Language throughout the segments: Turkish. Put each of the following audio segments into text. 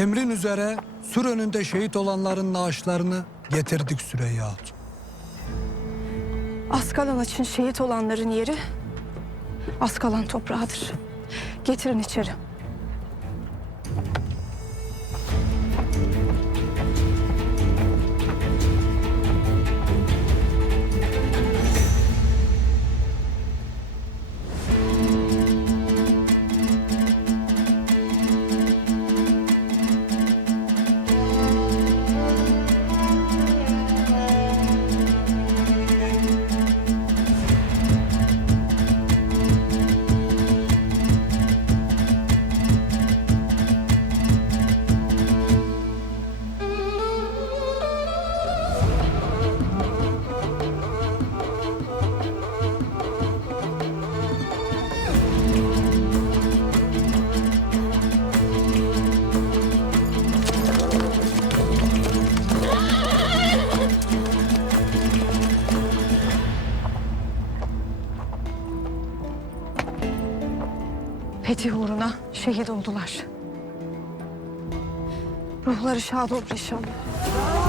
Emrin üzere sur önünde şehit olanların naaşlarını getirdik Süreyya Hatun. Askalan için şehit olanların yeri Askalan toprağıdır. Getirin içeri. Fetih uğruna şehit oldular. Ruhları şad olur inşallah.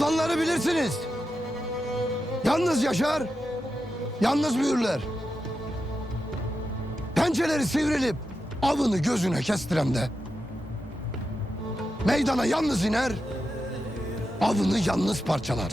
Kaplanları bilirsiniz. Yalnız yaşar, yalnız büyürler. Pençeleri sivrilip avını gözüne kestiremde. Meydana yalnız iner, avını yalnız parçalar.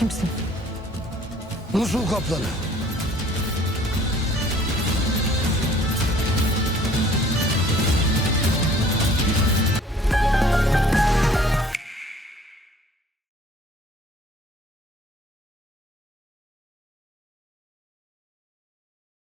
Kimsin? Musul kaplanı.